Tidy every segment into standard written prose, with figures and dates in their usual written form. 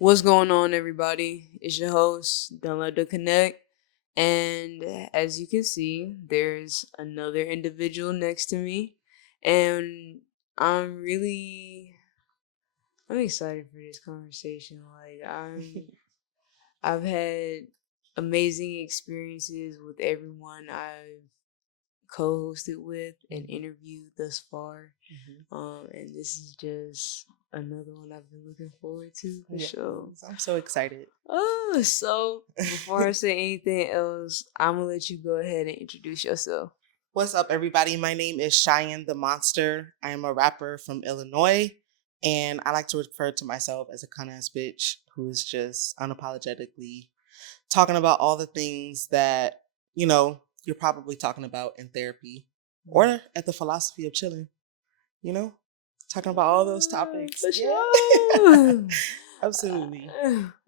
What's going on, everybody? It's your host, Don't Let the Connect. And as you can see, there's another individual next to me. And I'm really I'm excited for this conversation. I've had amazing experiences with everyone I've co-hosted with and interviewed thus far. And this is just another one I've been looking forward to for sure. I'm so excited. So before I say anything else, I'm gonna let you go ahead and introduce yourself. What's up, everybody? My name is Cheyenne the Monster. I am a rapper from Illinois, and I like to refer to myself as a cunt-ass bitch who is just unapologetically talking about all the things that, you're probably talking about in therapy or at the philosophy of chilling, talking about all those topics. For sure. Absolutely.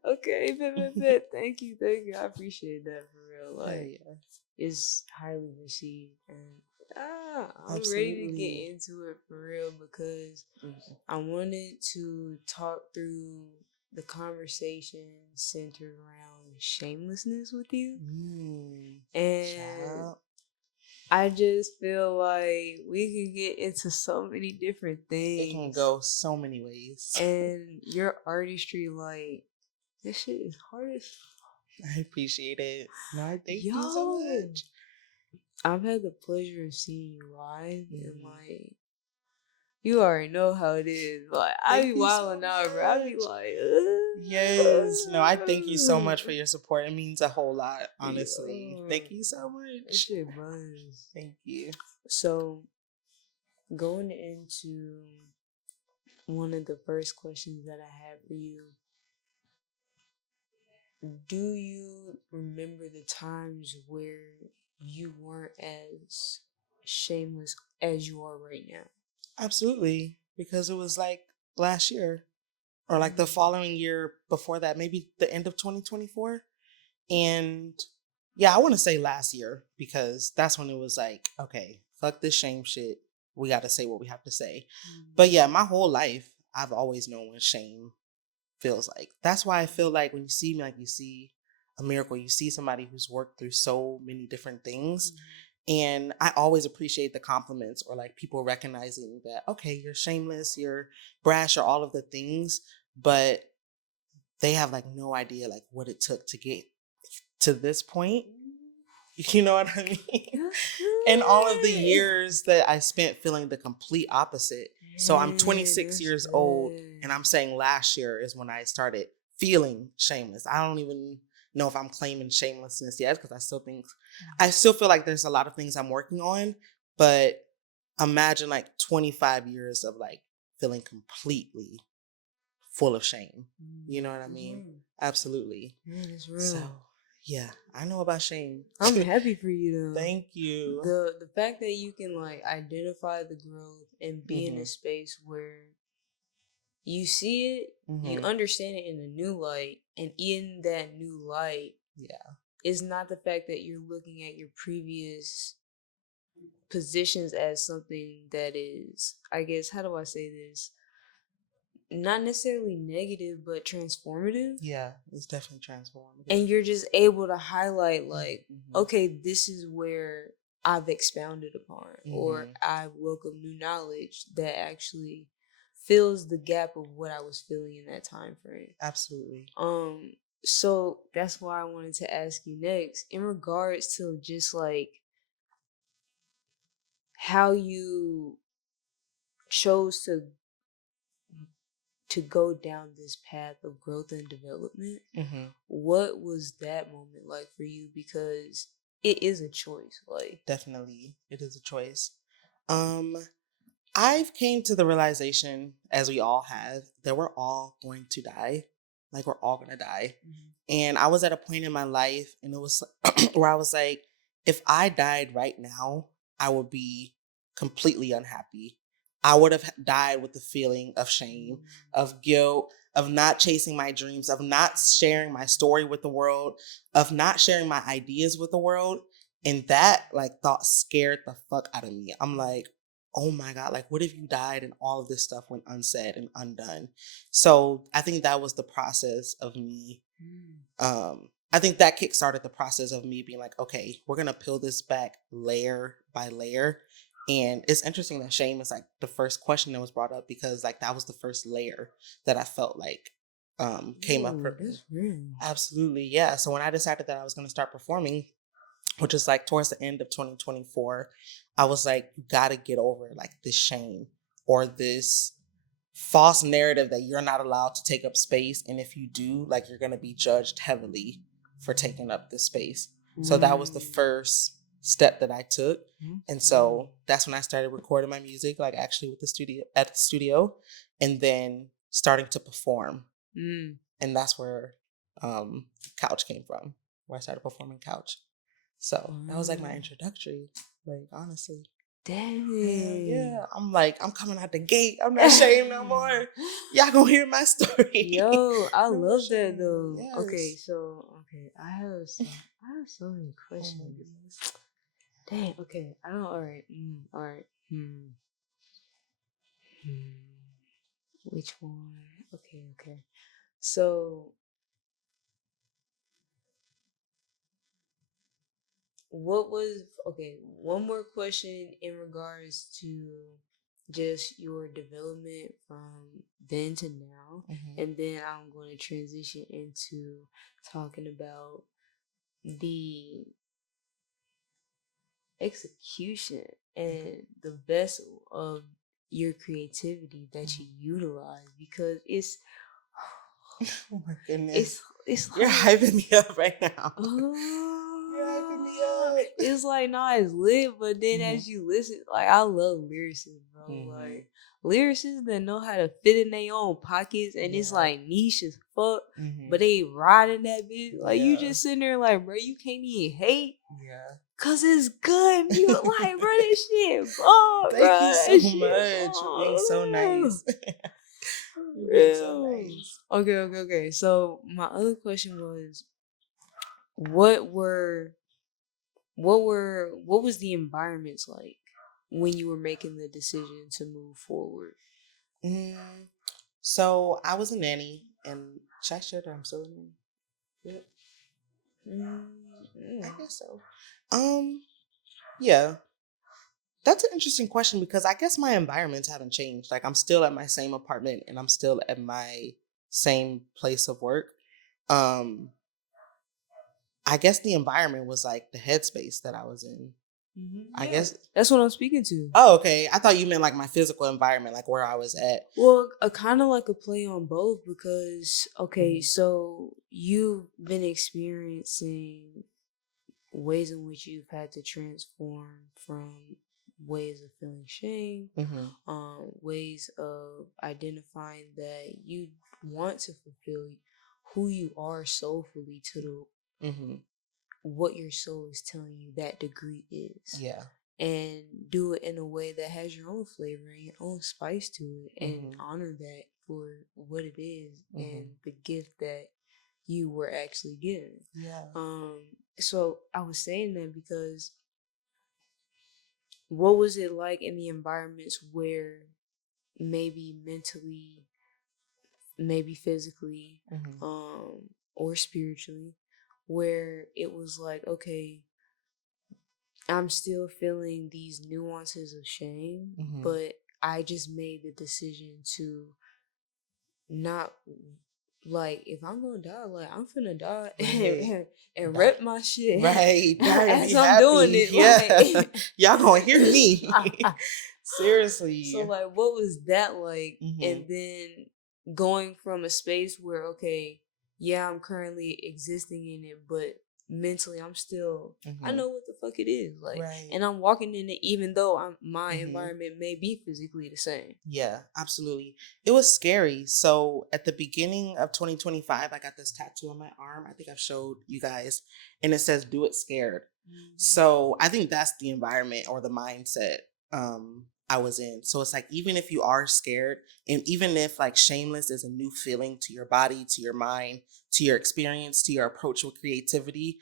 Okay, bet. Thank you. I appreciate that for real. Yeah. It's highly received, and I'm ready to Absolutely. get into it for real because I wanted to talk through the conversation centered around shamelessness with you. And I just feel like we could get into so many different things. It can go so many ways. And your artistry, this shit is hard as I appreciate it. No, I thank you so much. I've had the pleasure of seeing you live, and you already know how it is. I be wilding out, bro. I be like, yes. No, I thank you so much for your support. It means a whole lot, honestly. Thank you so much. That shit buzz. Thank you. So, going into one of the first questions that I have for you, do you remember the times where you weren't as shameless as you are right now? Absolutely. Because it was like last year or like the following year before that, maybe the end of 2024. And yeah, I want to say last year because that's when it was like, okay, fuck this shame shit. We got to say what we have to say. But yeah, my whole life, I've always known what shame feels like. That's why I feel like when you see me, like you see a miracle, you see somebody who's worked through so many different things. And I always appreciate the compliments or like people recognizing that, okay, you're shameless, you're brash, or all of the things, but they have like no idea like what it took to get to this point. You know what I mean? And all of the years that I spent feeling the complete opposite. So I'm 26 years old, and I'm saying last year is when I started feeling shameless. I don't even know if I'm claiming shamelessness yet because I still feel like there's a lot of things I'm working on, but imagine like 25 years of like feeling completely full of shame. You know what I mean? Absolutely. That's real. So, yeah, I know about shame. I'm happy for you though. Thank you. The fact that you can identify the growth and be in a space where you see it, you understand it in a new light, and in that new light, it's not the fact that you're looking at your previous positions as something that is, I guess, how do I say this? Not necessarily negative, but transformative. Yeah, it's definitely transformative. And you're just able to highlight, okay, this is where I've expounded upon, or I welcome new knowledge that actually fills the gap of what I was feeling in that time frame. Absolutely. So that's why I wanted to ask you next, in regards to just how you chose to go down this path of growth and development. What was that moment like for you? Because it is a choice. Definitely, it is a choice. I've came to the realization, as we all have, that we're all going to die. Like, we're all gonna die. And I was at a point in my life, and it was where I was like, if I died right now, I would be completely unhappy. I would have died with the feeling of shame, of guilt, of not chasing my dreams, of not sharing my story with the world, of not sharing my ideas with the world. And that thought scared the fuck out of me. I'm like, oh my God, like, what if you died and all of this stuff went unsaid and undone? So I think that was the process of me. I think that kickstarted the process of me being like, okay, we're going to peel this back layer by layer. And it's interesting that shame is like the first question that was brought up, because like that was the first layer that I felt like came up for me. That's real. Absolutely. Yeah. So when I decided that I was going to start performing, which is like towards the end of 2024, I was like, you got to get over like this shame or this false narrative that you're not allowed to take up space. And if you do, like, you're going to be judged heavily for taking up this space. So that was the first step that I took. And so that's when I started recording my music, like actually with at the studio, and then starting to perform. And that's where Couch came from, where I started performing Couch. So that was like my introductory, like, honestly. Dang. Yeah. I'm coming out the gate. I'm not ashamed no more. Y'all gonna hear my story. Yo, I No love shame. that though. Yes. Okay, I have so many questions. Dang, okay. I don't alright. Alright. Which one? Okay. So what was one more question in regards to just your development from then to now, and then I'm going to transition into talking about the execution and the vessel of your creativity that you utilize, because it's Oh my goodness. it's You're like, hyping me up right now. You're hyping me up. it's like, nah, it's lit, but then as you listen, like, I love lyricists, bro. Like, lyricists that know how to fit in their own pockets, and it's like niche as fuck, but they riding that bitch. Like, you just sitting there like, bro, you can't even hate. Yeah. Cause it's good. You like, bro, this shit bomb, bro. Thank you so much. You're being so nice. You're being so nice. Okay. So my other question was, what was the environments like when you were making the decision to move forward? So I was a nanny, and should I share that I'm still a nanny? Yep. I guess so. Yeah. That's an interesting question, because I guess my environments haven't changed. Like, I'm still at my same apartment and I'm still at my same place of work. I guess the environment was like the headspace that I was in. I guess that's what I'm speaking to. Oh, okay. I thought you meant like my physical environment, like where I was at. Well, kind of like a play on both, because so you've been experiencing ways in which you've had to transform from ways of feeling shame, ways of identifying that you want to fulfill who you are soulfully to the what your soul is telling you that degree is. Yeah. And do it in a way that has your own flavor and your own spice to it, and honor that for what it is and the gift that you were actually given. Yeah. So I was saying that because what was it like in the environments where maybe mentally, maybe physically, or spiritually, where it was like, okay, I'm still feeling these nuances of shame, but I just made the decision to not, like, if I'm gonna die, like, I'm finna die, and rep my shit. Right. As I'm doing it. Yeah. Like, y'all gonna hear me. Seriously. So, like, what was that like? And then going from a space where, okay, yeah, I'm currently existing in it, but mentally I'm still, I know what the fuck it is, like, and I'm walking in it, even though my environment may be physically the same. Yeah, absolutely. It was scary. So at the beginning of 2025, I got this tattoo on my arm. I think I've showed you guys, and it says "Do it scared." So I think that's the environment or the mindset I was in. So it's like, even if you are scared, and even if like shameless is a new feeling to your body, to your mind, to your experience, to your approach with creativity,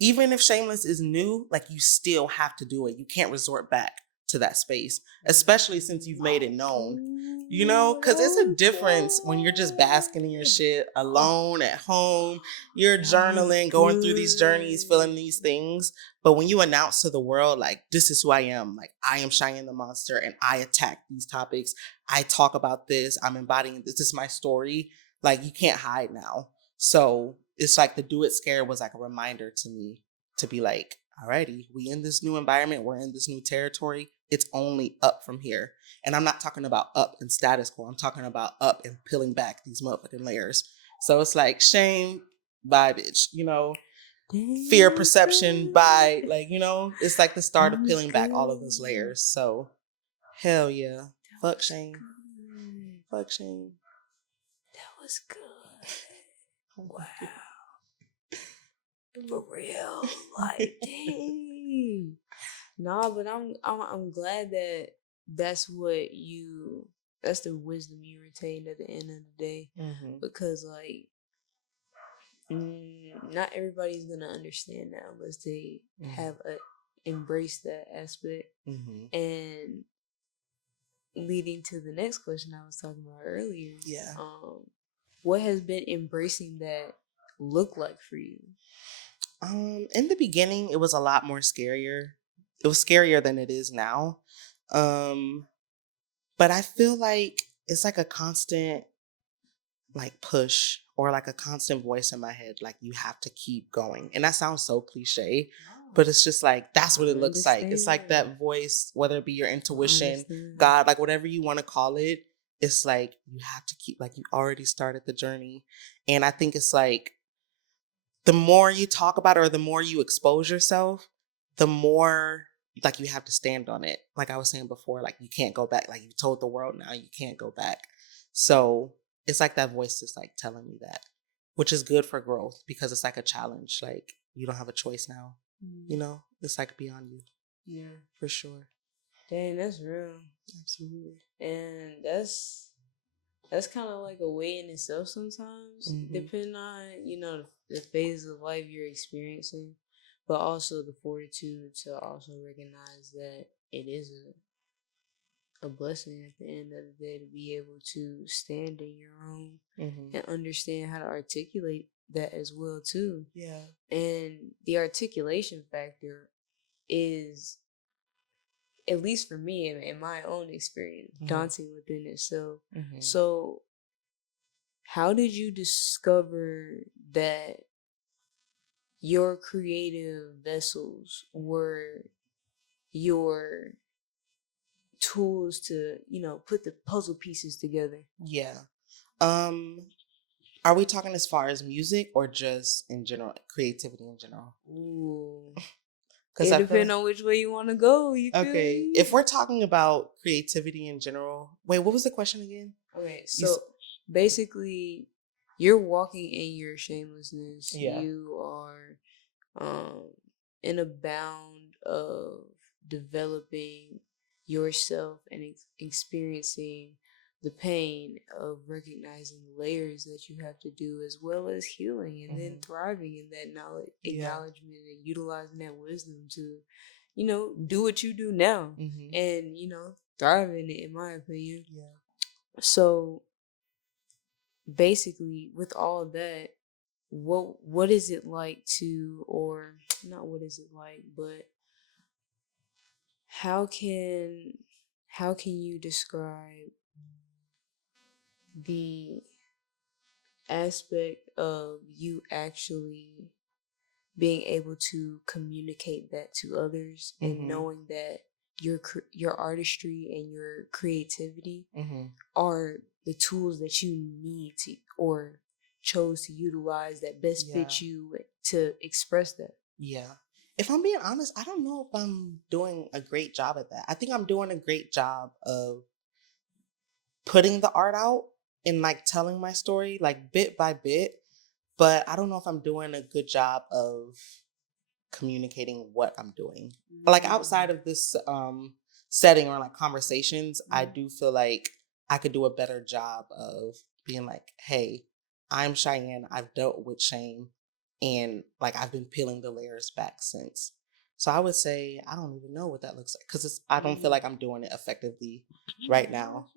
even if shameless is new, like, you still have to do it. You can't resort back to that space, especially since you've made it known, you know, because it's a difference when you're just basking in your shit alone at home. You're journaling, going through these journeys, feeling these things. But when you announce to the world, like, this is who I am, like, I am Cheyenne the Monster and I attack these topics. I talk about this. I'm embodying this. This is my story. Like, you can't hide now. So it's like the Do It Scare was like a reminder to me to be like, alrighty, we in this new environment. We're in this new territory. It's only up from here. And I'm not talking about up in status quo. I'm talking about up and peeling back these motherfucking layers. So it's like shame, bye, bitch. You know, fear perception, bye. Like, you know, it's like the start of peeling back all of those layers. So hell yeah. Fuck shame. Fuck shame. That was good. Wow. For real. Like, dang. Nah, but I'm glad that that's the wisdom you retained at the end of the day. Mm-hmm. Because like not everybody's gonna understand that unless they have embraced that aspect. Mm-hmm. And leading to the next question I was talking about earlier. Yeah. What has been embracing that look like for you? In the beginning, it was a lot more scarier. It was scarier than it is now. But I feel like it's like a constant like push or like a constant voice in my head, like you have to keep going. And that sounds so cliche, but it's just like that's what it looks like. It's like that voice, whether it be your intuition, God, like whatever you want to call it, it's like you have to keep, like you already started the journey. And I think it's like the more you talk about it or the more you expose yourself, the more like you have to stand on it. Like I was saying before, like you can't go back. Like you told the world now you can't go back. So it's like that voice is like telling me that, which is good for growth because it's like a challenge. Like you don't have a choice now. You know, it's like beyond you. Yeah, for sure. Dang, that's real. Absolutely. And that's kind of like a way in itself sometimes, depending on the phase of life you're experiencing, but also the fortitude to also recognize that it is a blessing at the end of the day to be able to stand in your own and understand how to articulate that as well too. Yeah. And the articulation factor is, at least for me in my own experience, daunting within itself. So how did you discover that your creative vessels were your tools to, put the puzzle pieces together? Yeah. Are we talking as far as music or just in general, creativity in general? Ooh. It depends on which way you want to go. Okay. If we're talking about creativity in general, wait, what was the question again? Okay, so basically, you're walking in your shamelessness. Yeah. You are in a bound of developing yourself and experiencing the pain of recognizing the layers that you have to do, as well as healing and then thriving in that knowledge, acknowledgement, and utilizing that wisdom to, do what you do now and, thrive in it, in my opinion. Yeah. So basically, with all of that, what is it like to, or not what is it like, but how can you describe the aspect of you actually being able to communicate that to others and knowing that your artistry and your creativity are the tools that you need to, or chose to utilize, that best fit you to express that? Yeah. If I'm being honest, I don't know if I'm doing a great job at that. I think I'm doing a great job of putting the art out and like telling my story like bit by bit, but I don't know if I'm doing a good job of communicating what I'm doing. Like outside of this setting or like conversations, I do feel like I could do a better job of being like, hey, I'm Cheyenne. I've dealt with shame and like I've been peeling the layers back since. So I would say I don't even know what that looks like because I don't feel like I'm doing it effectively right now.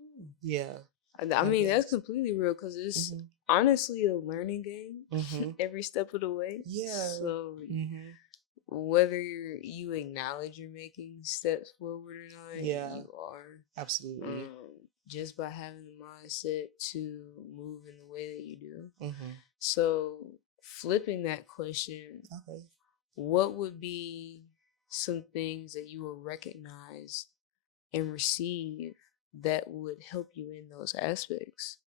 Yeah. I mean, that's completely real because it's honestly a learning game every step of the way. Yeah. So whether you acknowledge you're making steps forward or not, you are. Absolutely. Just by having the mindset to move in the way that you do. So flipping that question, what would be some things that you will recognize and receive that would help you in those aspects?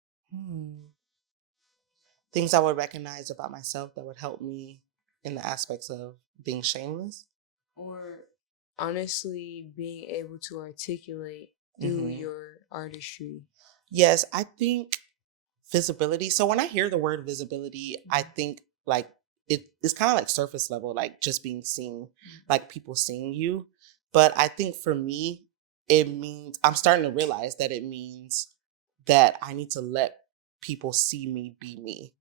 Things I would recognize about myself that would help me in the aspects of being shameless? Or honestly, being able to articulate through your artistry? Yes, I think visibility. So when I hear the word visibility, I think like it's kind of like surface level, like just being seen, like people seeing you. But I think for me, it means I'm starting to realize that it means that I need to let people see me be me.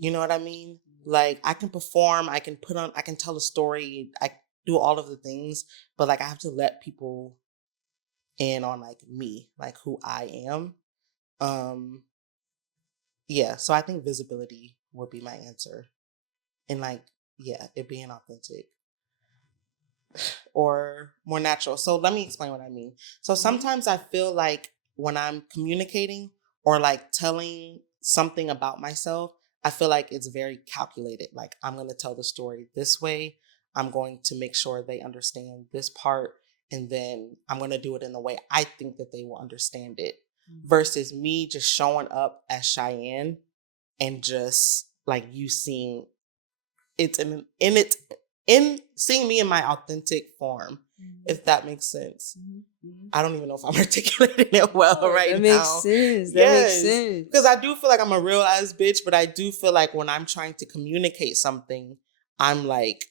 You know what I mean? Like I can perform, I can put on, I can tell a story, I do all of the things, but like I have to let people in on like me, like who I am. Yeah, so I think visibility would be my answer. And like, yeah, it being authentic or more natural. So let me explain what I mean. So sometimes I feel like when I'm communicating or like telling something about myself, I feel like it's very calculated. Like I'm going to tell the story this way. I'm going to make sure they understand this part. And then I'm going to do it in the way I think that they will understand it versus me just showing up as Cheyenne and just like you seeing it's in seeing me in my authentic form, if that makes sense. I don't even know if I'm articulating it well right now. That makes sense. That makes sense. Because I do feel like I'm a real ass bitch, but I do feel like when I'm trying to communicate something, I'm like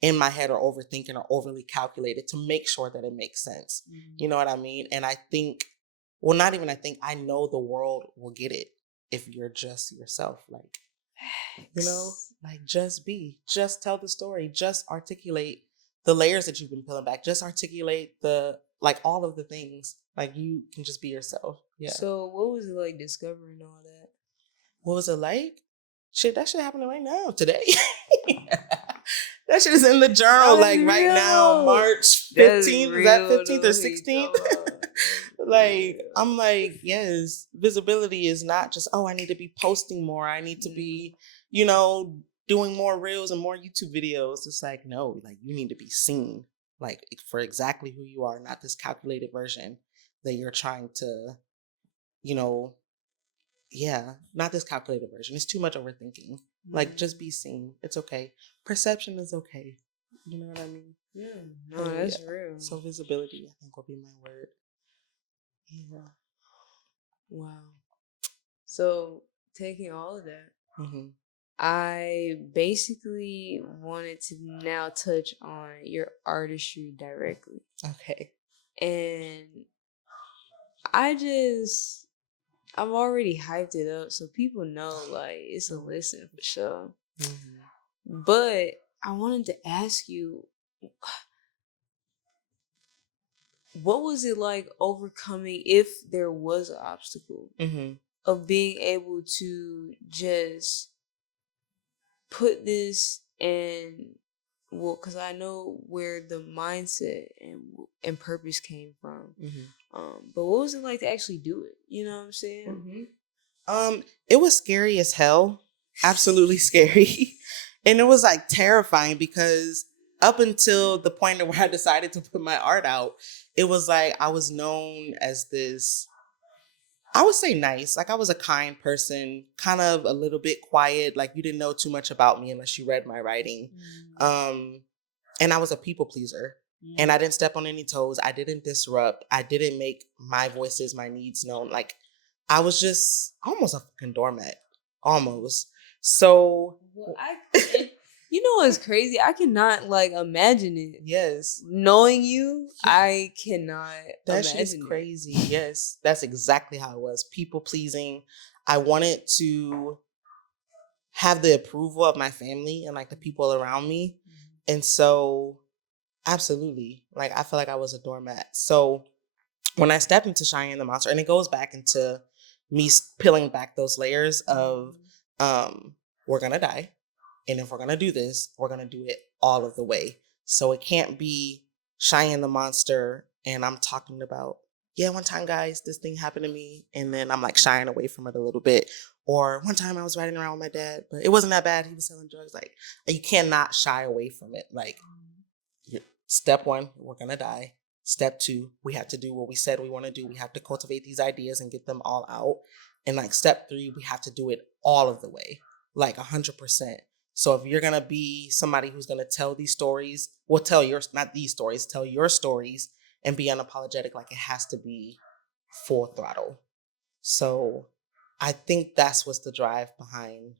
in my head or overthinking or overly calculated to make sure that it makes sense. You know what I mean? And I think, well, not even I think, I know the world will get it if you're just yourself. Like, you know, like just tell the story, just articulate the layers that you've been peeling back, just articulate the, like all of the things, like you can just be yourself. Yeah. So what was it like discovering all that? What was it like? Shit, that shit happening right now, today. That shit is in the journal, like right now, March 15th. Is that 15th or 16th? Like, I'm like, yes, visibility is not just, oh, I need to be posting more. I need to be, you know, doing more reels and more YouTube videos. It's like, no, like you need to be seen, like for exactly who you are, not this calculated version that you're trying to, you know, yeah, not this calculated version. It's too much overthinking. Like, just be seen. It's okay. Perception is okay. You know what I mean? Yeah, no, that's real. So visibility, I think, will be my word. Yeah. Wow. So taking all of that, I basically wanted to now touch on your artistry directly. Okay. And I'm already hyped it up so people know like it's a listen for sure. But I wanted to ask you, what was it like overcoming, if there was an obstacle, of being able to just put this and, well, because I know where the mindset and purpose came from. But what was it like to actually do it? You know what I'm saying? It was scary as hell. Absolutely scary. And it was like terrifying because up until the point where I decided to put my art out, it was like I was known as this, I would say nice. Like I was a kind person, kind of a little bit quiet. Like you didn't know too much about me unless you read my writing. And I was a people pleaser. And I didn't step on any toes. I didn't disrupt. I didn't make my voices, my needs known. Like I was just almost a fucking doormat. Almost. So well, you know what's crazy? I cannot like imagine it. Yes. Knowing you, I cannot that imagine shit's crazy. Yes. That's exactly how it was. People pleasing. I wanted to have the approval of my family and like the people around me. And so Absolutely. Like, I feel like I was a doormat. So when I stepped into Cheyenne the Monster, and it goes back into me peeling back those layers of, we're going to die. And if we're going to do this, we're going to do it all of the way. So it can't be Cheyenne the Monster and I'm talking about, yeah, one time, guys, this thing happened to me. And then I'm like shying away from it a little bit. Or one time I was riding around with my dad, but it wasn't that bad. He was selling drugs. Like, you cannot shy away from it. Like, step one, we're going to die. Step two, we have to do what we said we want to do. We have to cultivate these ideas and get them all out. And like step three, we have to do it all of the way, like 100%. So if you're going to be somebody who's going to tell these stories, well, tell yours, not these stories, tell your stories and be unapologetic, like it has to be full throttle. So I think that's what's the drive behind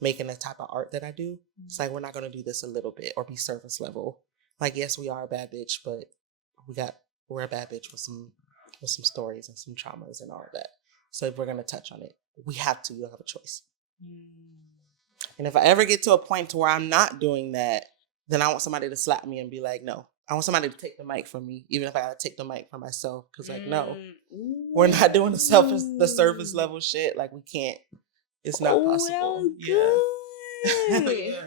making the type of art that I do. It's like, we're not going to do this a little bit or be surface level. Like, yes, we are a bad bitch, but we're a bad bitch with some stories and some traumas and all of that. So if we're going to touch on it, we have to. You don't have a choice. And if I ever get to a point to where I'm not doing that, then I want somebody to slap me and be like, no. I want somebody to take the mic from me, even if I got to take the mic from myself. Because, like, no, we're not doing the surface level shit. Like, we can't. It's not possible. That was good. Yeah.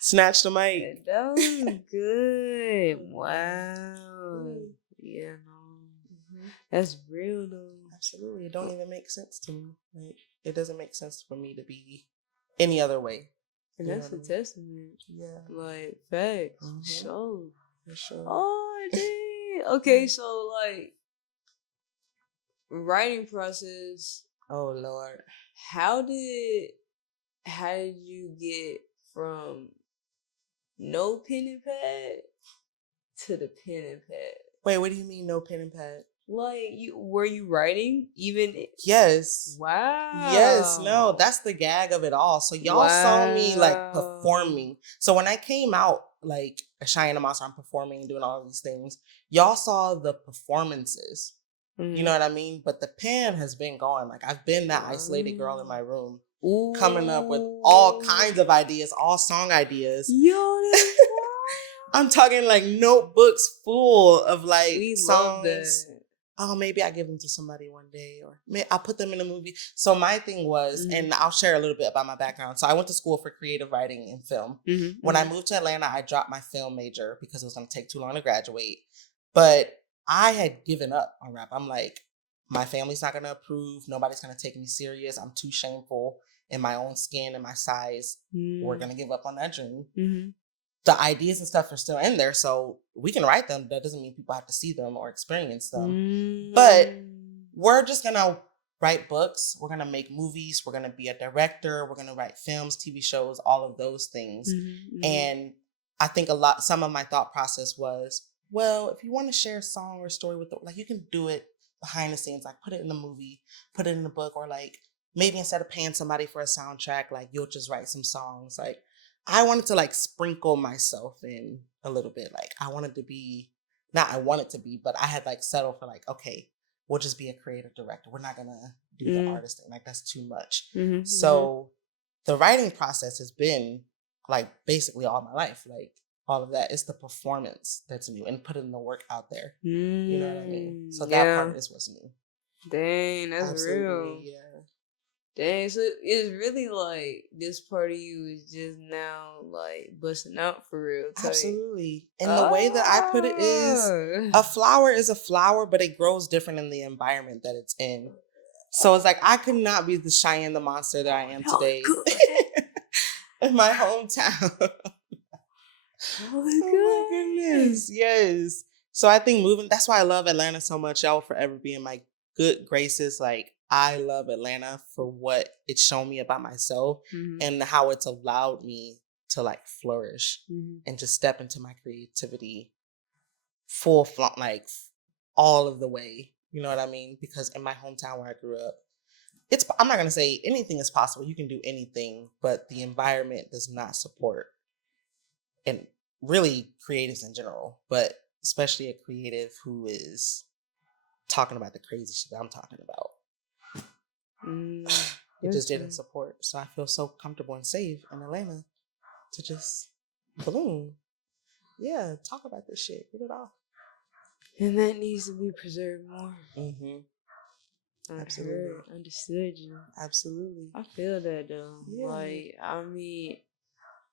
Snatch the mic. That was good. Wow. Yeah, no. That's real though. Absolutely. It don't even make sense to me. Like, it doesn't make sense for me to be any other way. And that's a testament. Yeah. Like, facts. For sure. Oh, dang. Okay, so like writing process. Oh Lord. How did you get from no pen and pad to the pen and pad? Wait, what do you mean no pen and pad? Like, were you writing even? Yes. Wow. Yes, no, that's the gag of it all. So y'all saw me like performing. So when I came out, like a Cheyenne the Monster, I'm performing and doing all these things. Y'all saw the performances. You know what I mean? But the pen has been going. Like, I've been that isolated girl in my room, coming up with all kinds of ideas, all song ideas. Yo, I'm talking like notebooks full of like we songs. love that. Oh, maybe I give them to somebody one day, or I'll put them in a movie. So my thing was, and I'll share a little bit about my background. So I went to school for creative writing and film. When I moved to Atlanta, I dropped my film major because it was going to take too long to graduate. But I had given up on rap. I'm like, my family's not going to approve. Nobody's going to take me serious. I'm too shameful in my own skin and my size. We're going to give up on that dream. The ideas and stuff are still in there, so we can write them. That doesn't mean people have to see them or experience them. But we're just gonna write books. We're gonna make movies. We're gonna be a director. We're gonna write films, TV shows, all of those things. And I think some of my thought process was, well, if you want to share a song or story with like, you can do it behind the scenes, like put it in a movie, put it in a book, or like maybe instead of paying somebody for a soundtrack, like you'll just write some songs. Like, I wanted to like sprinkle myself in a little bit. Like, I wanted to be, not I wanted to be, but I had like settled for like, okay, we'll just be a creative director. We're not going to do the artist thing. Like, that's too much. So the writing process has been like basically all my life. Like, all of that. It's the performance that's new and putting the work out there. You know what I mean? So that part is what's new. Dang, that's Absolutely, real. Yeah. Dang, so it's really like this part of you is just now like busting out for real. Absolutely. And the way that I put it is, a flower is a flower, but it grows different in the environment that it's in. So it's like, I could not be the Cheyenne the Monster that I am today in my hometown. Oh my goodness. Yes. So I think that's why I love Atlanta so much. Y'all will forever be in my good graces. Like, I love Atlanta for what it's shown me about myself and how it's allowed me to like flourish and just step into my creativity like all of the way. You know what I mean? Because in my hometown where I grew up, I'm not going to say anything is possible. You can do anything, but the environment does not support, and really creatives in general, but especially a creative who is talking about the crazy shit that I'm talking about. It just didn't support. So I feel so comfortable and safe in Atlanta to just bloom. Yeah, talk about this shit. Get it off. And that needs to be preserved more. Absolutely. Understood you. Absolutely. I feel that though. Yeah. Like, I mean,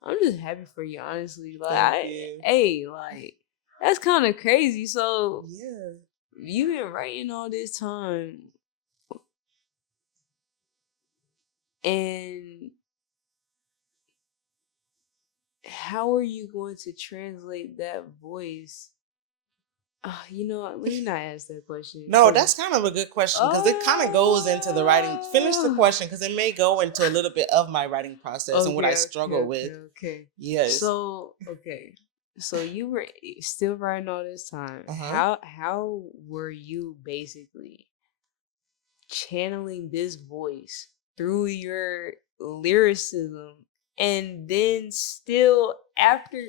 I'm just happy for you, honestly. Like, Thank you. hey, like, that's kind of crazy. So, yeah, you've been writing all this time, and how are you going to translate that voice? You know what? Let me not ask that question. No, that's kind of a good question because it kind of goes into the writing. Finish the question because it may go into a little bit of my writing process and what I struggle with. Okay. Yes. So you were still writing all this time. How were you basically channeling this voice through your lyricism, and then still after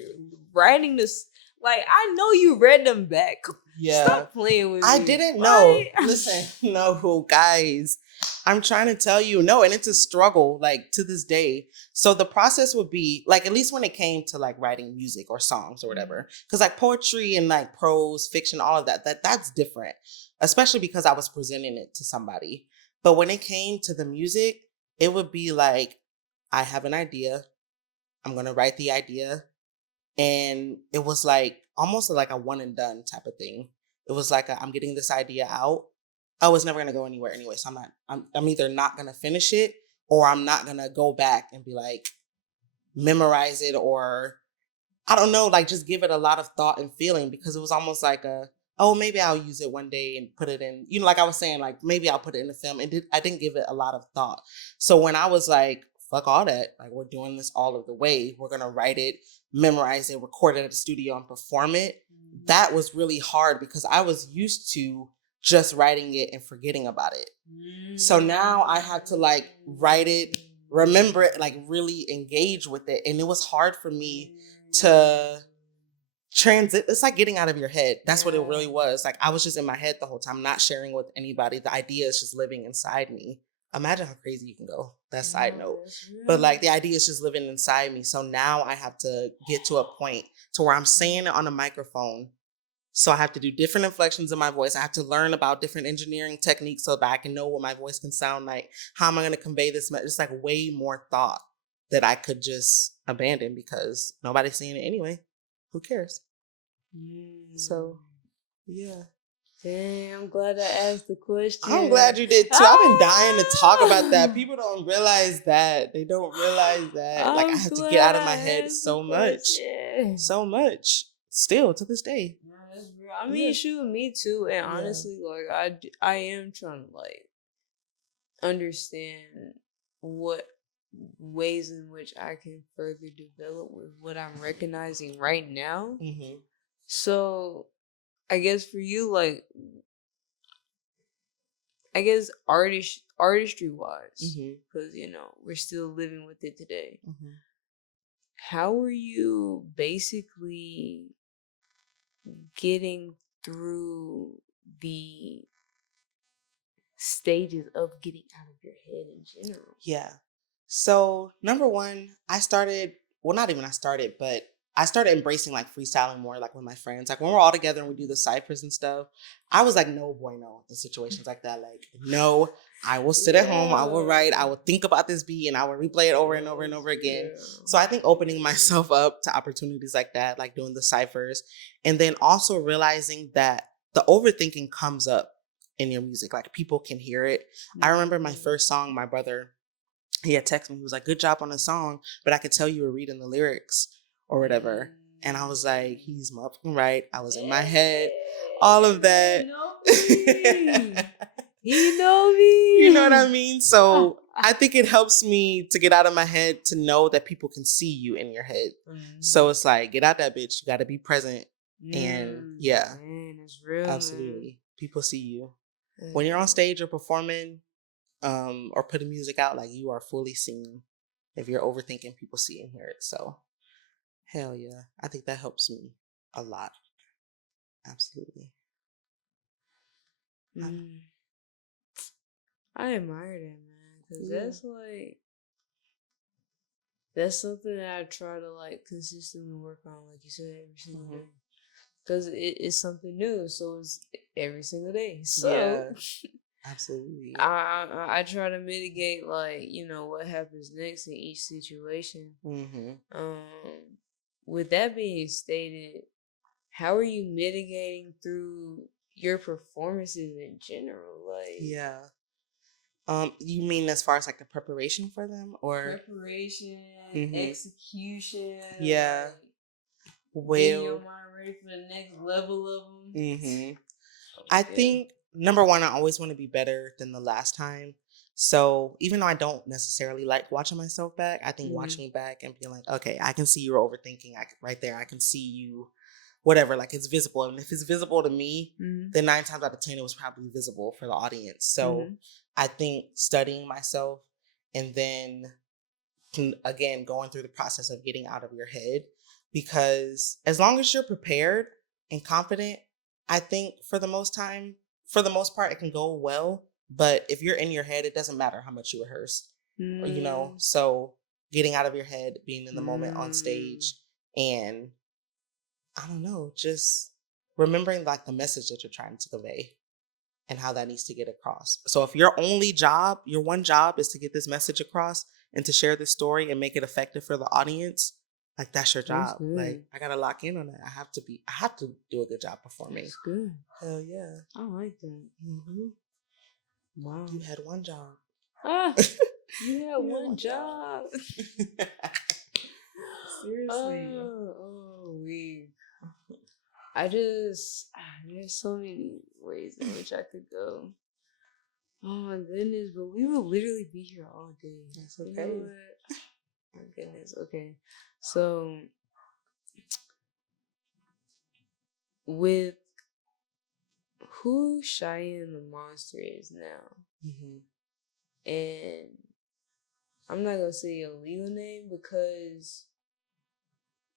writing this? Like, I know you read them back. Yeah. Stop playing with me. I didn't know. Listen, no, guys. I'm trying to tell you, no, and it's a struggle, like, to this day. So the process would be, like, at least when it came to, like, writing music or songs or whatever. Because, like, poetry and, like, prose, fiction, all of that's different. Especially because I was presenting it to somebody. But when it came to the music, it would be like, I have an idea. I'm going to write the idea. And it was like almost like a one and done type of thing. It was like I'm getting this idea out. Oh, it's never gonna go anywhere anyway. So I'm either not gonna finish it or I'm not gonna go back and be like memorize it, or I don't know, like just give it a lot of thought and feeling, because it was almost like maybe I'll use it one day and put it in, like I was saying, like maybe I'll put it in the film. I didn't give it a lot of thought. So when I was like, fuck all that, like we're doing this all of the way, we're going to write it, memorize it, record it at the studio and perform it. That was really hard because I was used to just writing it and forgetting about it. So now I have to like write it, remember it, like really engage with it. And it was hard for me to transit. It's like getting out of your head. That's what it really was. Like I was just in my head the whole time, not sharing with anybody. The idea is just living inside me. Imagine how crazy you can go. That side note. But like the idea is just living inside me. So now I have to get to a point to where I'm saying it on a microphone. So I have to do different inflections in my voice. I have to learn about different engineering techniques so that I can know what my voice can sound like. How am I going to convey this? It's like way more thought that I could just abandon because nobody's seeing it anyway. Who cares? So, yeah. Dang, I'm glad I asked the question. I'm glad you did too. I've been dying to talk about that. People don't realize that. They don't realize that. Like I have to get out of my head so much. So much. Still to this day. No, that's real. I mean, shoot, me too. And honestly, like I am trying to like understand what ways in which I can further develop with what I'm recognizing right now. So I guess for you, like, I guess artistry wise, because we're still living with it today. How are you basically getting through the stages of getting out of your head in general? Yeah. So number one, I started embracing like freestyling more, like with my friends. Like when we're all together and we do the ciphers and stuff, I was like, no bueno in situations like that. Like, no, I will sit at home, I will write, I will think about this beat and I will replay it over and over and over again. So I think opening myself up to opportunities like that, like doing the ciphers, and then also realizing that the overthinking comes up in your music. Like people can hear it. I remember my first song, my brother, he had texted me. He was like, good job on the song, but I could tell you were reading the lyrics or whatever. And I was like, he's motherfucking right. I was in my head, all of that. You know me. You know what I mean? So I think it helps me to get out of my head, to know that people can see you in your head. So it's like, get out that bitch. You got to be present. And man, it's real. Absolutely. Man. People see you. When you're on stage or performing, or putting music out, like you are fully seen. If you're overthinking, people see and hear it. So hell yeah, I think that helps me a lot. Absolutely. I admire that, man, because that's like, that's something that I try to like consistently work on, like you said, every single day. Because it's something new, so it's every single day. So absolutely. I try to mitigate, like, you know, what happens next in each situation. With that being stated, how are you mitigating through your performances in general? Like, you mean as far as like the preparation for them, or preparation, execution, yeah, like, getting your mind ready for the next level of them? I think number one, I always want to be better than the last time. So even though I don't necessarily like watching myself back, I think watching back and being like, okay, I can see you're overthinking. Right there, I can see you, whatever. Like, it's visible, and if it's visible to me, then 9 times out of 10 it was probably visible for the audience. So I think studying myself, and then again going through the process of getting out of your head, because as long as you're prepared and confident, I think for the most part it can go well. But if you're in your head, it doesn't matter how much you rehearse, you know. So getting out of your head, being in the moment on stage, and I don't know, just remembering like the message that you're trying to convey and how that needs to get across. So if your one job is to get this message across and to share this story and make it effective for the audience, like, that's your job. Like, I gotta lock in on that. I have to do a good job performing. That's good. Hell yeah. I like that. Wow. You had one job. You had one job. Seriously. There's so many ways in which I could go. Oh my goodness, but we will literally be here all day. That's okay. You know what? My goodness. Okay. So with who Cheyenne the Monster is now, and I'm not gonna say your legal name because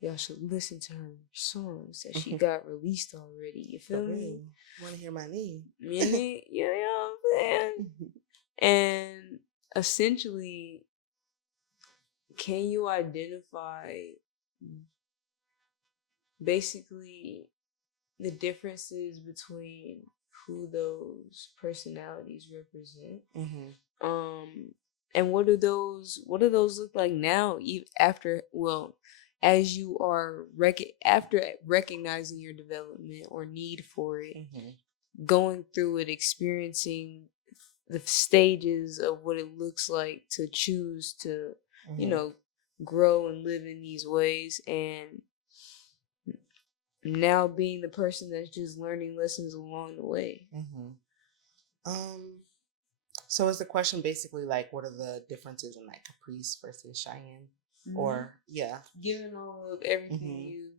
y'all should listen to her songs that she got released already. You feel me? Want to hear my name? You know what I'm saying? And essentially, can you identify basically the differences between who those personalities represent? And what do those look like now? As you are after recognizing your development or need for it, going through it, experiencing the stages of what it looks like to choose to, you know, grow and live in these ways, and now being the person that's just learning lessons along the way. So is the question basically like, what are the differences in like Caprice versus Cheyenne? Or given all of everything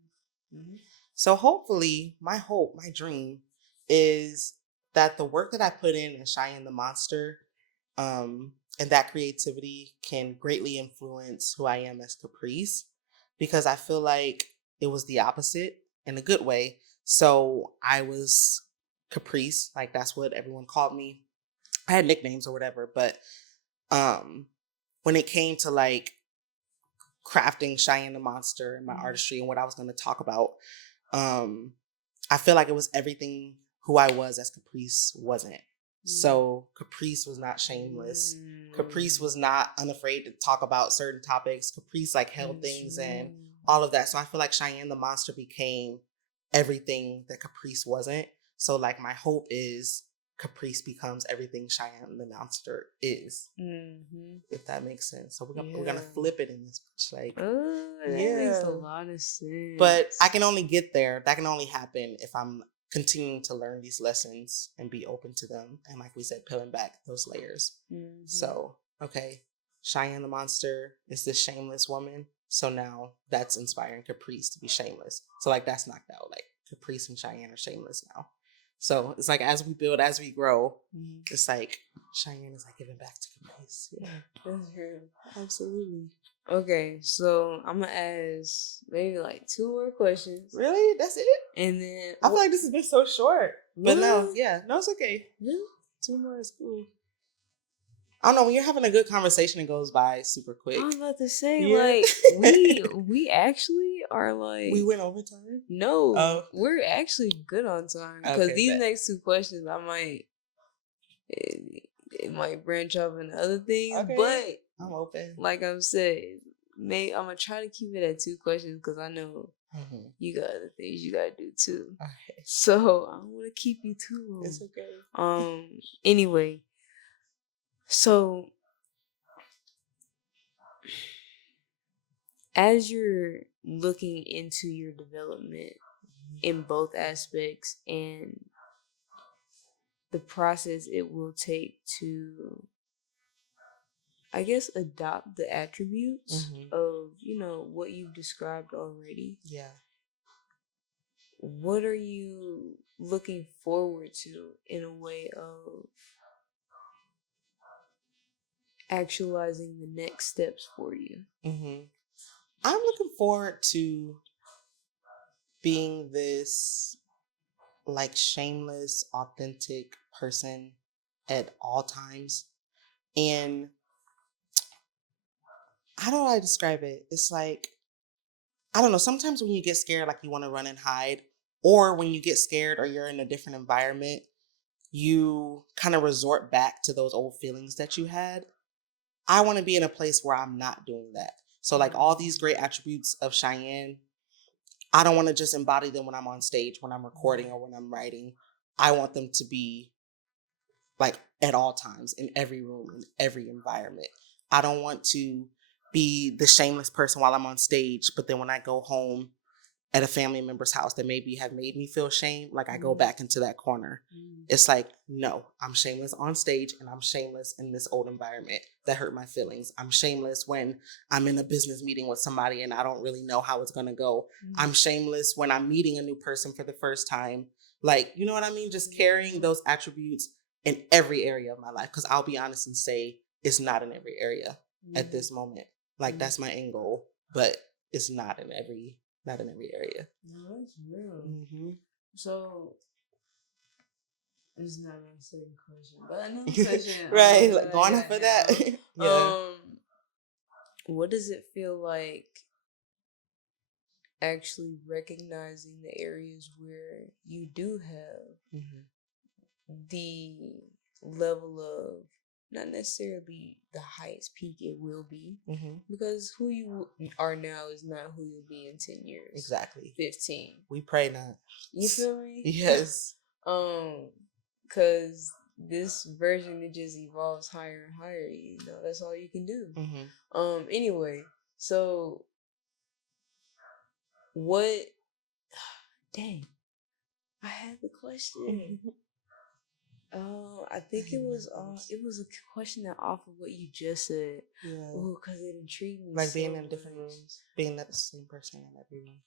So hopefully, my dream is that the work that I put in Cheyenne the Monster, and that creativity can greatly influence who I am as Caprice, because I feel like it was the opposite in a good way. So I was Caprice, like that's what everyone called me. I had nicknames or whatever, but when it came to like crafting Cheyenne the Monster and my artistry and what I was going to talk about, I feel like it was everything who I was as Caprice wasn't. So Caprice was not shameless. Caprice was not unafraid to talk about certain topics. Caprice like held things and all of that. So I feel like Cheyenne the Monster became everything that Caprice wasn't. So like my hope is Caprice becomes everything Cheyenne the Monster is. If that makes sense. So we're gonna flip it in this like that makes a lot of sense. But I can only get there. That can only happen if I'm continuing to learn these lessons and be open to them. And like we said, peeling back those layers. So, okay, Cheyenne the Monster is this shameless woman. So now that's inspiring Caprice to be shameless. So like that's knocked out. Like Caprice and Cheyenne are shameless now. So it's like as we build, as we grow, it's like Cheyenne is like giving back to Caprice. Yeah, that's true. Absolutely. Okay, so I'm gonna ask maybe like 2 more questions. Really? That's it? And then I feel like this has been so short. But no, it's okay. 2 more is cool. I don't know, when you're having a good conversation, it goes by super quick. I was about to say, Yeah. like, we actually are like, We went over time? no, Oh. we're actually good on time because Okay, these bet. next two questions, it might branch off into other things, Okay. but I'm open. like I've said, I'm gonna try to keep it at 2 questions because I know you got other things you gotta do too. Okay. So I don't want to keep you too long. It's okay. Anyway, so as you're looking into your development in both aspects and the process it will take to, I guess, adopt the attributes of, what you've described already. Yeah. What are you looking forward to in a way of actualizing the next steps for you? I'm looking forward to being this like shameless, authentic person at all times. And how do I describe it? It's like, I don't know, sometimes when you get scared, like you want to run and hide, or when you get scared or you're in a different environment, you kind of resort back to those old feelings that you had. I want to be in a place where I'm not doing that. So, like all these great attributes of Cheyenne, I don't want to just embody them when I'm on stage, when I'm recording, or when I'm writing. I want them to be like at all times, in every room, in every environment. I don't want to be the shameless person while I'm on stage, but then when I go home at a family member's house that maybe have made me feel shame, like I go back into that corner. It's like, no, I'm shameless on stage and I'm shameless in this old environment that hurt my feelings. I'm shameless when I'm in a business meeting with somebody and I don't really know how it's going to go. I'm shameless when I'm meeting a new person for the first time. Like, you know what I mean? Just carrying those attributes in every area of my life. Because I'll be honest and say it's not in every area at this moment. Like, that's my end goal, but it's not in every area. No, that's real. So it's not a certain question, but another question. Right, like going off of that. Yeah. What does it feel like actually recognizing the areas where you do have the level of, not necessarily the highest peak it will be, because who you are now is not who you'll be in 10 years. Exactly. 15. We pray not. You feel me? Yes. Because this version, it just evolves higher and higher. That's all you can do. Anyway, so what? Dang, I had the question. I think it was a question that off of what you just said. Yeah. Oh, because it intrigued me. Like being in different rooms, being the same person in every room.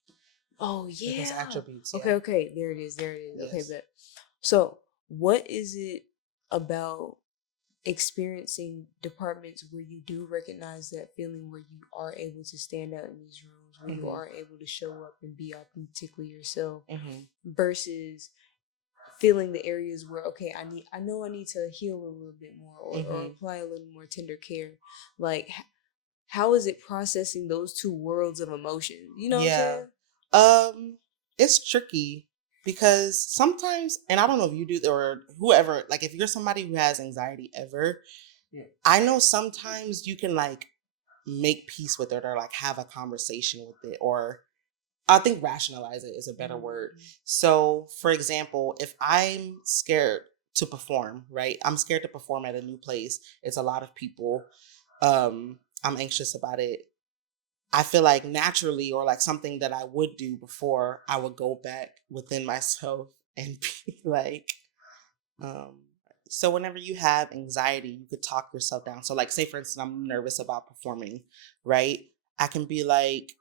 Oh yeah. Because attributes. Yeah. Okay. There it is. Yes. Okay, but so what is it about experiencing departments where you do recognize that feeling, where you are able to stand out in these rooms, where you are able to show up and be authentically yourself, versus feeling the areas where, okay, I know I need to heal a little bit more, or apply a little more tender care. Like, how is it processing those two worlds of emotion? You know what I'm saying? It's tricky because sometimes, and I don't know if you do or whoever, like if you're somebody who has anxiety ever, I know sometimes you can like make peace with it or like have a conversation with it, or I think rationalize it is a better word. So, for example, if I'm scared to perform, right? I'm scared to perform at a new place. It's a lot of people. I'm anxious about it. I feel like naturally, or like something that I would do before, I would go back within myself and be like, so whenever you have anxiety, you could talk yourself down. So like, say for instance, I'm nervous about performing, right? I can be like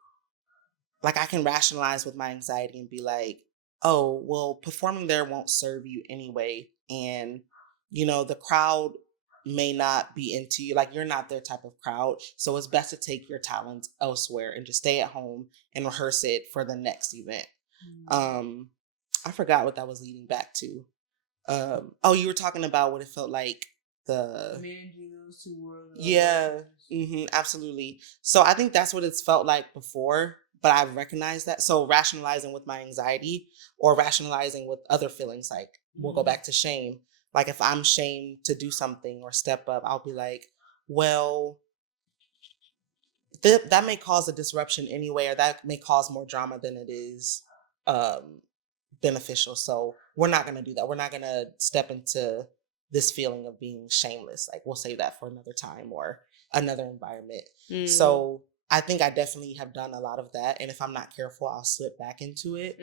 I can rationalize with my anxiety and be like, oh, well, performing there won't serve you anyway. And, the crowd may not be into you. Like, you're not their type of crowd. So it's best to take your talents elsewhere and just stay at home and rehearse it for the next event. I forgot what that was leading back to. Oh, you were talking about what it felt like the managing those two worlds. Yeah. Absolutely. So I think that's what it's felt like before, but I've recognized that. So rationalizing with my anxiety or rationalizing with other feelings, like we'll go back to shame. Like if I'm shamed to do something or step up, I'll be like, well, that may cause a disruption anyway, or that may cause more drama than it is beneficial. So we're not going to do that. We're not going to step into this feeling of being shameless. Like we'll save that for another time or another environment. So I think I definitely have done a lot of that. And if I'm not careful, I'll slip back into it.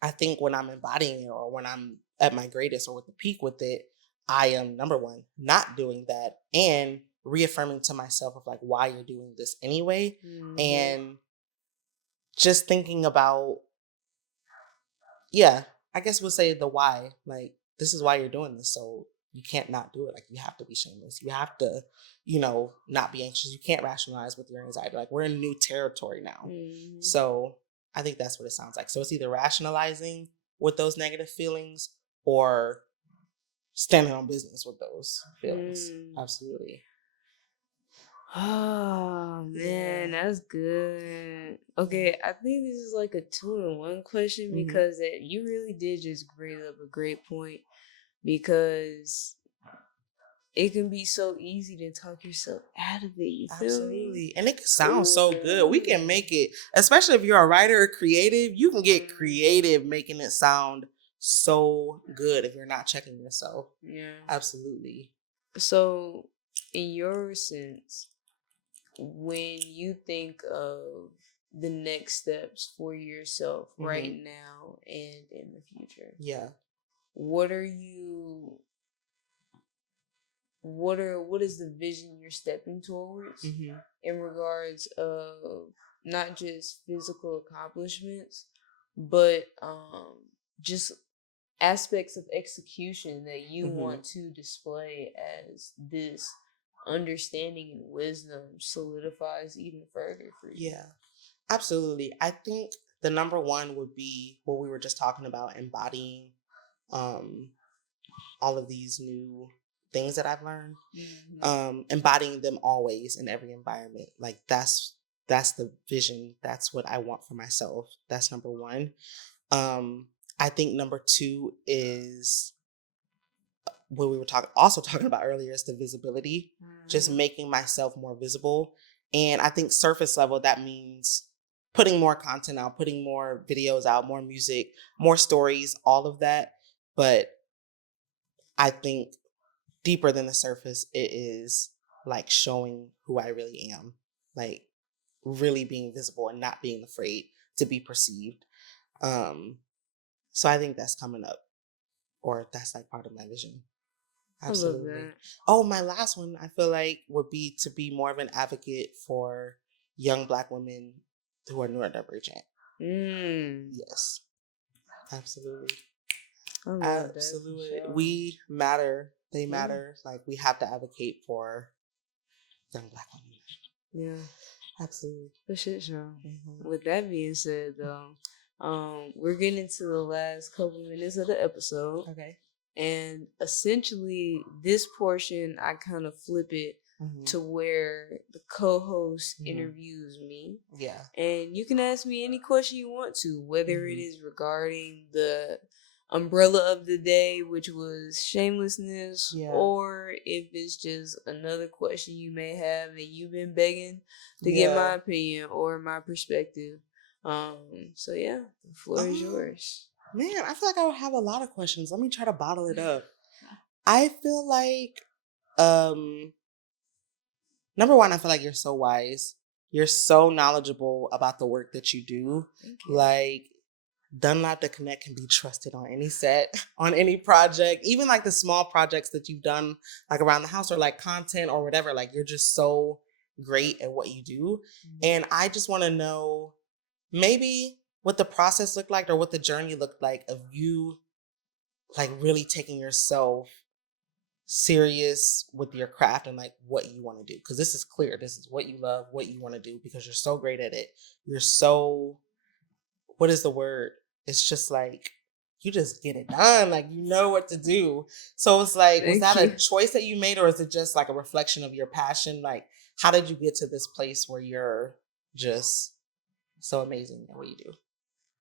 I think when I'm embodying it or when I'm at my greatest or with the peak with it, I am, number one, not doing that and reaffirming to myself of like why you're doing this anyway. And just thinking about, I guess we'll say the why. Like, this is why you're doing this. So you can't not do it. Like, you have to be shameless. You have to, not be anxious. You can't rationalize with your anxiety. Like, we're in new territory now. So I think that's what it sounds like. So it's either rationalizing with those negative feelings or standing on business with those feelings. Absolutely. Oh man, that's good. Okay, I think this is like a 2-in-1 question because you really did just bring up a great point, because it can be so easy to talk yourself out of it. You feel me? And it can sound so good. We can make it, especially if you're a writer or creative, you can get creative making it sound so good if you're not checking yourself. Yeah. Absolutely. So, in your sense, when you think of the next steps for yourself right now and in the future, what is the vision you're stepping towards in regards of not just physical accomplishments, but just aspects of execution that you want to display as this understanding and wisdom solidifies even further for you? Yeah, absolutely. I think the number one would be what we were just talking about, embodying all of these new things that I've learned, embodying them always in every environment. Like that's the vision. That's what I want for myself. That's number one. I think number two is what we were talking about earlier, is the visibility, just making myself more visible. And I think surface level, that means putting more content out, putting more videos out, more music, more stories, all of that. But I think deeper than the surface, it is like showing who I really am, like really being visible and not being afraid to be perceived. So I think that's coming up, or that's like part of my vision. Absolutely. I love that. Oh, my last one, I feel like, would be to be more of an advocate for young Black women who are neurodivergent. Yes, absolutely. Absolutely. We matter. They matter. Like, we have to advocate for young Black women. Yeah. Absolutely. For sure. With that being said, though, we're getting into the last couple minutes of the episode. Okay. And essentially, this portion, I kind of flip it to where the co-host interviews me. Yeah. And you can ask me any question you want to, whether it is regarding the umbrella of the day, which was shamelessness, or if it's just another question you may have and you've been begging to get my opinion or my perspective. So yeah, the floor is yours. Man, I feel like I would have a lot of questions. Let me try to bottle it up. I feel like, number one, I feel like you're so wise. You're so knowledgeable about the work that you do. Like, Dunlap the Connect can be trusted on any set, on any project, even like the small projects that you've done, like around the house or like content or whatever. Like, you're just so great at what you do. And I just want to know maybe what the process looked like or what the journey looked like of you, like, really taking yourself serious with your craft and like what you want to do. Because this is clear. This is what you love, what you want to do, because you're so great at it. You're so, what is the word? It's just like, you just get it done. Like, you know what to do. So it's like, was that a choice that you made, or is it just like a reflection of your passion? Like, how did you get to this place where you're just so amazing at what you do?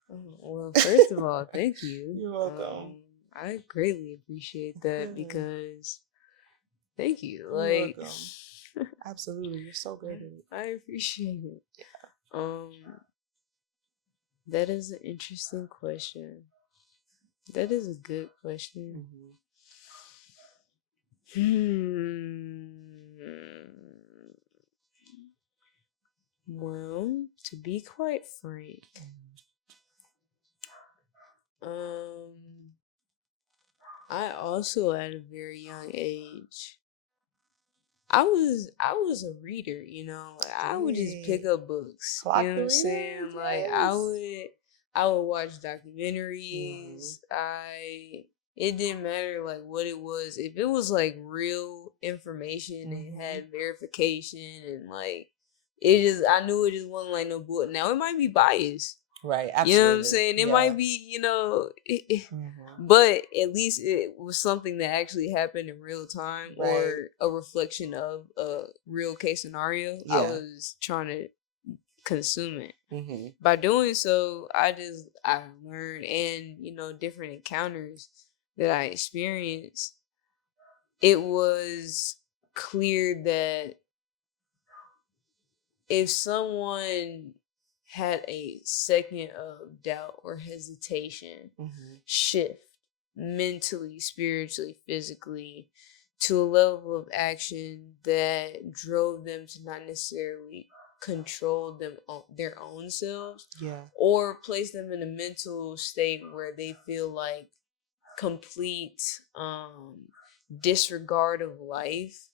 Well, first of all, thank you. You're welcome. I greatly appreciate that because thank you. You're Like, welcome. Absolutely, you're so good at it. I appreciate it. That is an interesting question. That is a good question. Well, to be quite frank, I also at a very young age, I was a reader, you know. Like, I would just pick up books. You know what I'm saying? Like, I would watch documentaries. It didn't matter like what it was. If it was like real information and had verification and like I knew it just wasn't like no book. Now it might be biased. Right, absolutely. You know what I'm saying? It might be, you know, but at least it was something that actually happened in real time or a reflection of a real case scenario. I was trying to consume it. By doing so, I learned, and, you know, different encounters that I experienced. It was clear that if someone had a second of doubt or hesitation, shift mentally, spiritually, physically to a level of action that drove them to not necessarily control their own selves, or place them in a mental state where they feel like complete disregard of life,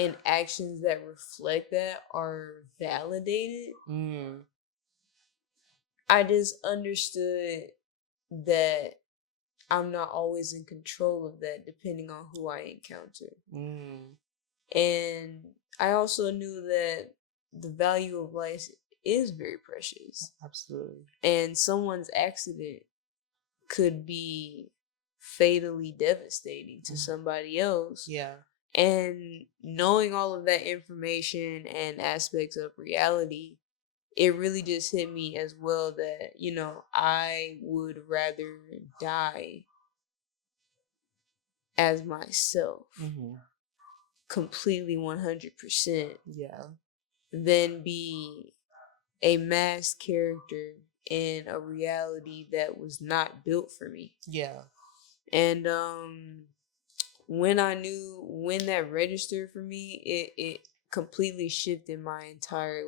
and actions that reflect that are validated. I just understood that I'm not always in control of that, depending on who I encounter. And I also knew that the value of life is very precious. Absolutely. And someone's accident could be fatally devastating to somebody else. And knowing all of that information and aspects of reality, it really just hit me as well that, you know, I would rather die as myself, completely 100%, than be a masked character in a reality that was not built for me. And when that registered for me, it completely shifted my entire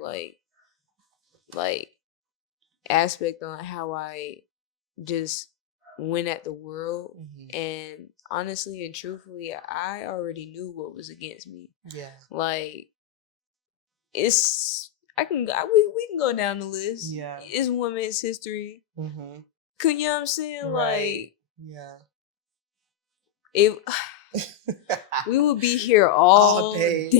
like aspect on how I just went at the world. And honestly and truthfully, I already knew what was against me. Like, we can go down the list. It's Women's History. You know what I'm saying? Like, it we will be here all day.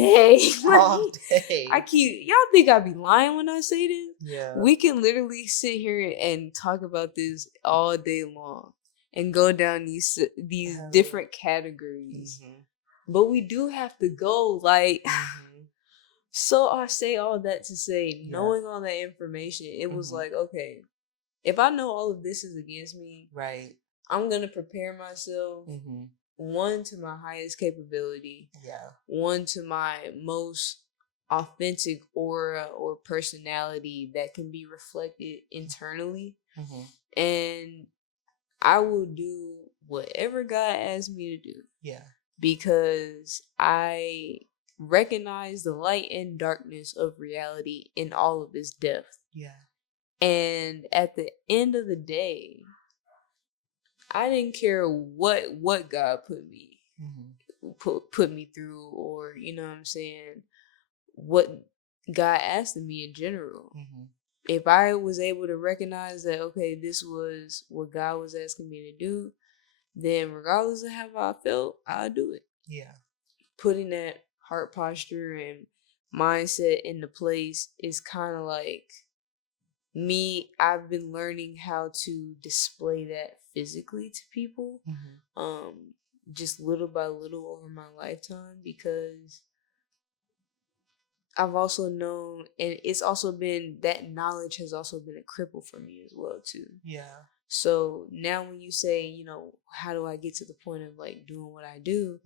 All day. Y'all think I be lying when I say this? We can literally sit here and talk about this all day long and go down these different categories. But we do have to go, like, so I say all that to say, knowing all that information, it was like, okay, if I know all of this is against me, I'm gonna prepare myself. One, to my highest capability. One, to my most authentic aura or personality that can be reflected internally. And I will do whatever God asks me to do. Because I recognize the light and darkness of reality in all of its depth. And at the end of the day, I didn't care what God put me through, or, you know what I'm saying, what God asked of me in general. If I was able to recognize that, okay, this was what God was asking me to do, then regardless of how I felt, I'll do it. Putting that heart posture and mindset into place is kind of like I've been learning how to display that physically to people, just little by little over my lifetime, because I've also known, and it's also been, that knowledge has also been a cripple for me as well too. Yeah. So now when you say, you know, how do I get to the point of like doing what I do?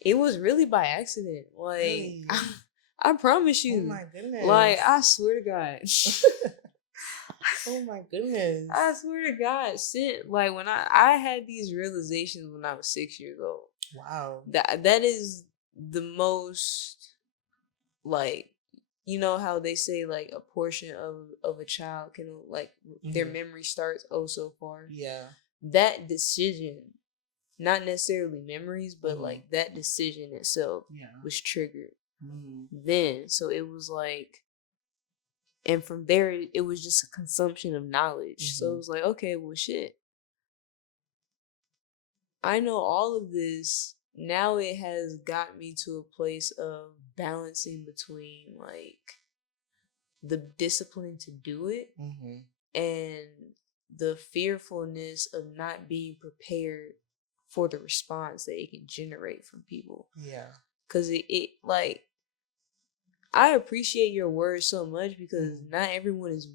It was really by accident. Like, Really? I promise you. Oh my goodness. Like, I swear to God. Oh my goodness. I swear to God, like when I had these realizations when I was 6 years old. Wow. That is the most, like, you know how they say like a portion of a child can, like, their memory starts oh so far. Yeah. That decision, not necessarily memories, but like that decision itself was triggered then. So it was like, and from there it was just a consumption of knowledge. So it was like, okay, well, shit, I know all of this. Now it has got me to a place of balancing between like the discipline to do it and the fearfulness of not being prepared for the response that it can generate from people. Yeah. Because it like, I appreciate your words so much, because not everyone is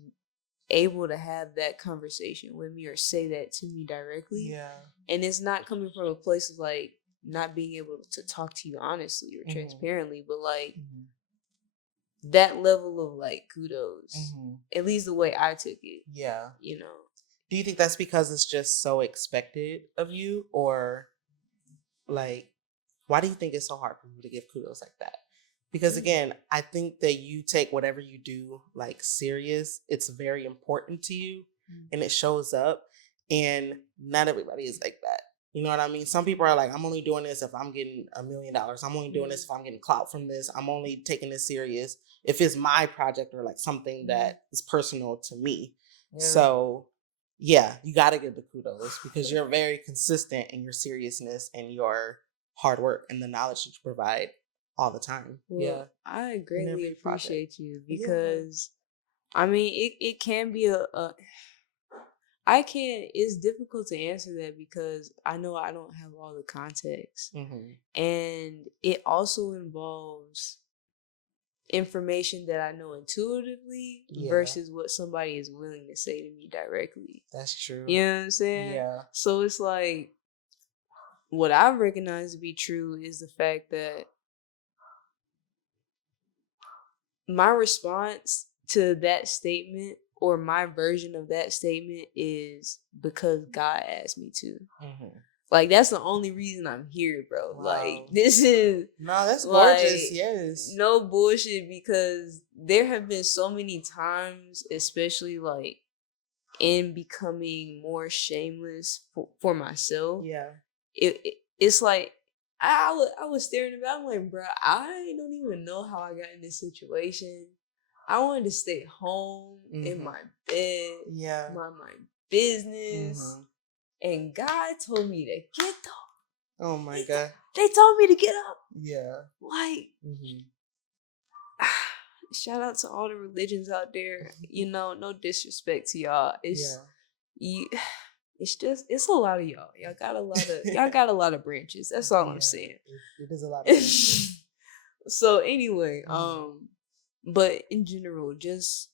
able to have that conversation with me or say that to me directly. Yeah. And it's not coming from a place of like not being able to talk to you honestly or transparently, but like that level of like kudos, at least the way I took it. Yeah. You know. Do you think that's because it's just so expected of you, or like, why do you think it's so hard for you to give kudos like that? Because again, I think that you take whatever you do like serious. It's very important to you, and it shows up. And not everybody is like that. You know what I mean? Some people are like, I'm only doing this if I'm getting $1 million. I'm only doing this if I'm getting clout from this. I'm only taking this serious if it's my project or like something that is personal to me. Yeah. So yeah, you got to give the kudos because you're very consistent in your seriousness and your hard work and the knowledge that you provide all the time. Well, yeah, I greatly appreciate you, because I mean it can be it's difficult to answer that because I know I don't have all the context. And it also involves information that I know intuitively versus what somebody is willing to say to me directly. That's true. You know what I'm saying? Yeah. So it's like, what I recognize to be true is the fact that my response to that statement, or my version of that statement, is because God asked me to. Like, that's the only reason I'm here, bro. Wow. Like, this is... No, that's like, gorgeous, yes. No bullshit, because there have been so many times, especially, like, in becoming more shameless for myself. Yeah. It's like, I was staring about, I'm like, bro, I don't even know how I got in this situation. I wanted to stay home in my bed, mind my business. And God told me to get up. Oh my God. They told me to get up. Yeah. Like, shout out to all the religions out there. You know, no disrespect to y'all. It's it's a lot of y'all. Y'all got a lot of branches. That's all I'm saying. It is a lot of branches. So anyway, but in general, just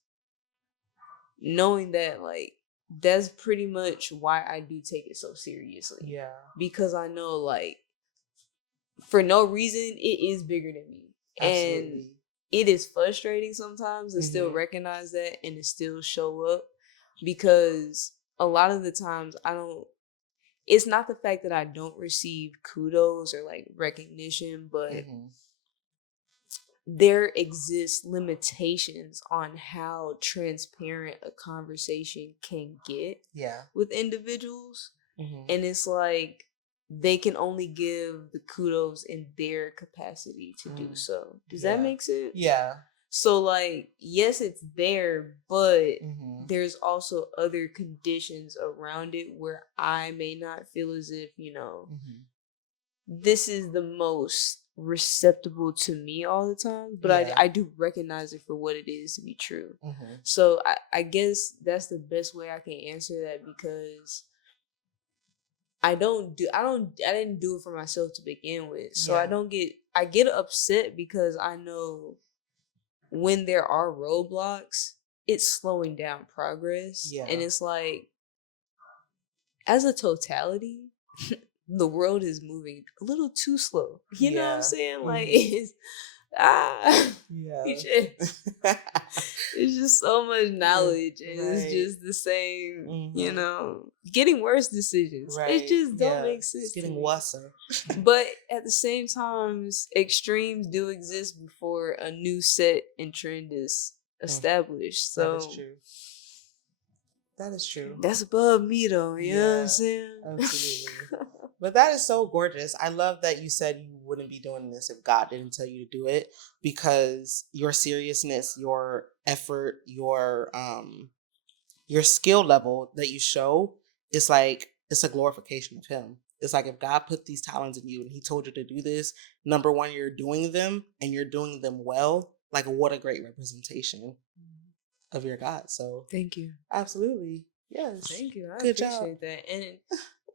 knowing that, like, that's pretty much why I do take it so seriously. Yeah. Because I know, like, for no reason, it is bigger than me. Absolutely. And it is frustrating sometimes to still recognize that and to still show up, because a lot of the times it's not the fact that I don't receive kudos or like recognition, but there exists limitations on how transparent a conversation can get with individuals. And it's like, they can only give the kudos in their capacity to do so. Does that make sense? Yeah. So, like, yes, it's there, but there's also other conditions around it where I may not feel as if, you know, this is the most receptible to me all the time, but I do recognize it for what it is to be true. So I guess that's the best way I can answer that, because I didn't do it for myself to begin with. So I get upset because I know when there are roadblocks, it's slowing down progress. And it's like, as a totality, the world is moving a little too slow. You know what I'm saying? Like, it's it's just so much knowledge, and it's just the same, you know, getting worse decisions. It just don't make sense. It's getting worse. But at the same time, extremes do exist before a new set and trend is established. So that is true. That is true. That's above me, though. You know what I'm saying? Absolutely. But that is so gorgeous. I love that you said you wouldn't be doing this if God didn't tell you to do it, because your seriousness, your effort, your skill level that you show is like, it's a glorification of Him. It's like, if God put these talents in you and He told you to do this, number one, you're doing them and you're doing them well. Like, what a great representation of your God. So thank you. Absolutely. Yes. Thank you. I appreciate that. And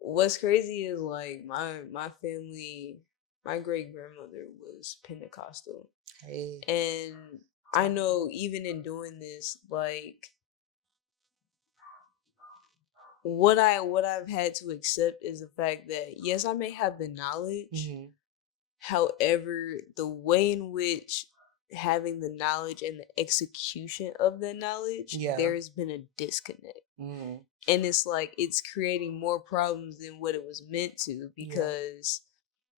what's crazy is, like, my family, my great grandmother was Pentecostal. Hey. And I know even in doing this, like, what I've had to accept is the fact that, yes, I may have the knowledge. However, the way in which having the knowledge and the execution of that knowledge, there has been a disconnect. And it's like, it's creating more problems than what it was meant to, because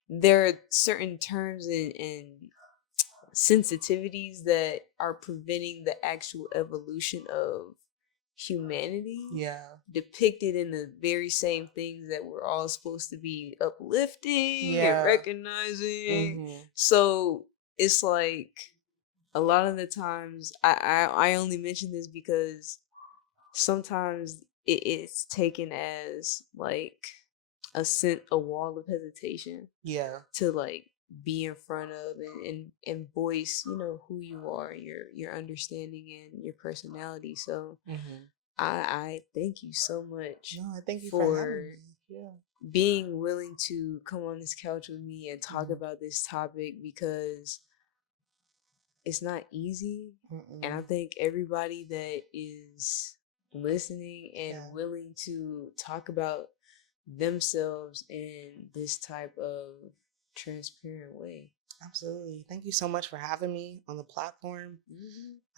there are certain terms and sensitivities that are preventing the actual evolution of humanity, depicted in the very same things that we're all supposed to be uplifting and recognizing. So it's like, a lot of the times, I only mention this because sometimes it's taken as like a wall of hesitation to like be in front of and voice, you know, who you are, your understanding and your personality. So I thank you so much. No, I thank you for being willing to come on this couch with me and talk about this topic, because it's not easy. And I think everybody that is listening and willing to talk about themselves in this type of transparent way. Absolutely. Thank you so much for having me on the platform.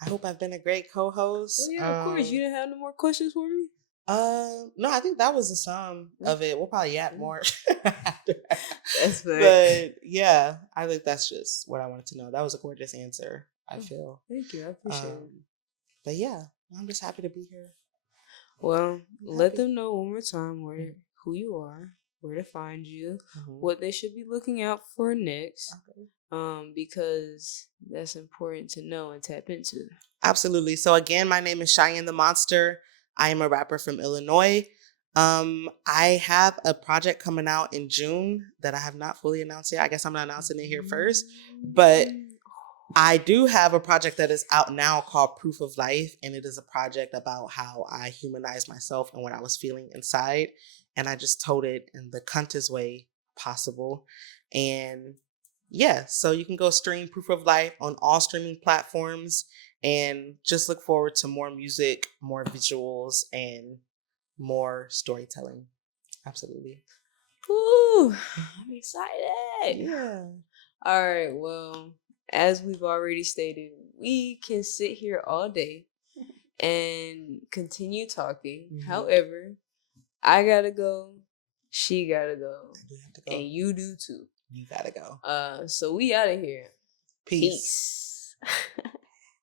I hope I've been a great co-host. Oh yeah, of course. You didn't have no more questions for me? No, I think that was the sum of it. We'll probably yap more after. That's fair. But yeah, I think that's just what I wanted to know. That was a gorgeous answer, I feel. Thank you. I appreciate it. But yeah, I'm just happy to be here. Well, let them know one more time who you are, where to find you, what they should be looking out for next. Because that's important to know and tap into. Absolutely. So again, my name is Cheyenne the Monster. I am a rapper from Illinois. I have a project coming out in June that I have not fully announced yet. I guess I'm not announcing it here first, but I do have a project that is out now called Proof of Life, and it is a project about how I humanized myself and what I was feeling inside, and I just told it in the cuntest way possible. And yeah, so you can go stream Proof of Life on all streaming platforms, and just look forward to more music, more visuals, and more storytelling. Absolutely. Ooh, I'm excited. Yeah. All right, well, as we've already stated, we can sit here all day and continue talking. However, I gotta go, she gotta go, and you do too. You gotta go. So we out of here. Peace.